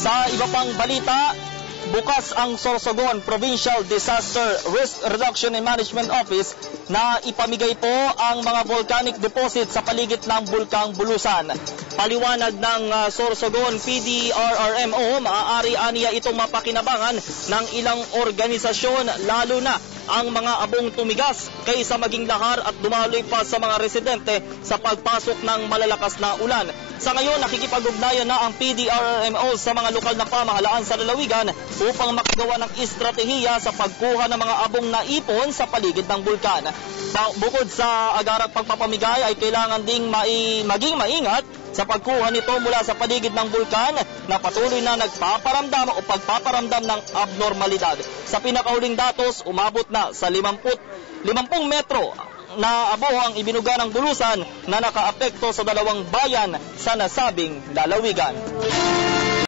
Sa iba pang balita, bukas ang Sorsogon Provincial Disaster Risk Reduction and Management Office na ipamigay po ang mga volcanic deposit sa paligid ng Bulkang Bulusan. Paliwanag ng Sorsogon PDRRMO, maaari aniya itong mapakinabangan ng ilang organisasyon, lalo na ang mga abong tumigas kaysa maging lahar at dumaloy pa sa mga residente sa pagpasok ng malalakas na ulan. Sa ngayon, nakikipag-ugnayan na ang PDRRMO sa mga lokal na pamahalaan sa lalawigan upang makagawa ng estratehiya sa pagkuha ng mga abong naipon sa paligid ng bulkan. Bukod sa agarang pagpapamigay ay kailangan ding maging maingat sa pagkuha nito mula sa paligid ng bulkan na patuloy na nagpaparamdam o pagpaparamdam ng abnormalidad. Sa pinakahuling datos, umabot na sa 50 metro na abo ang ibinuga ng Bulusan na nakaapekto sa dalawang bayan sa nasabing lalawigan.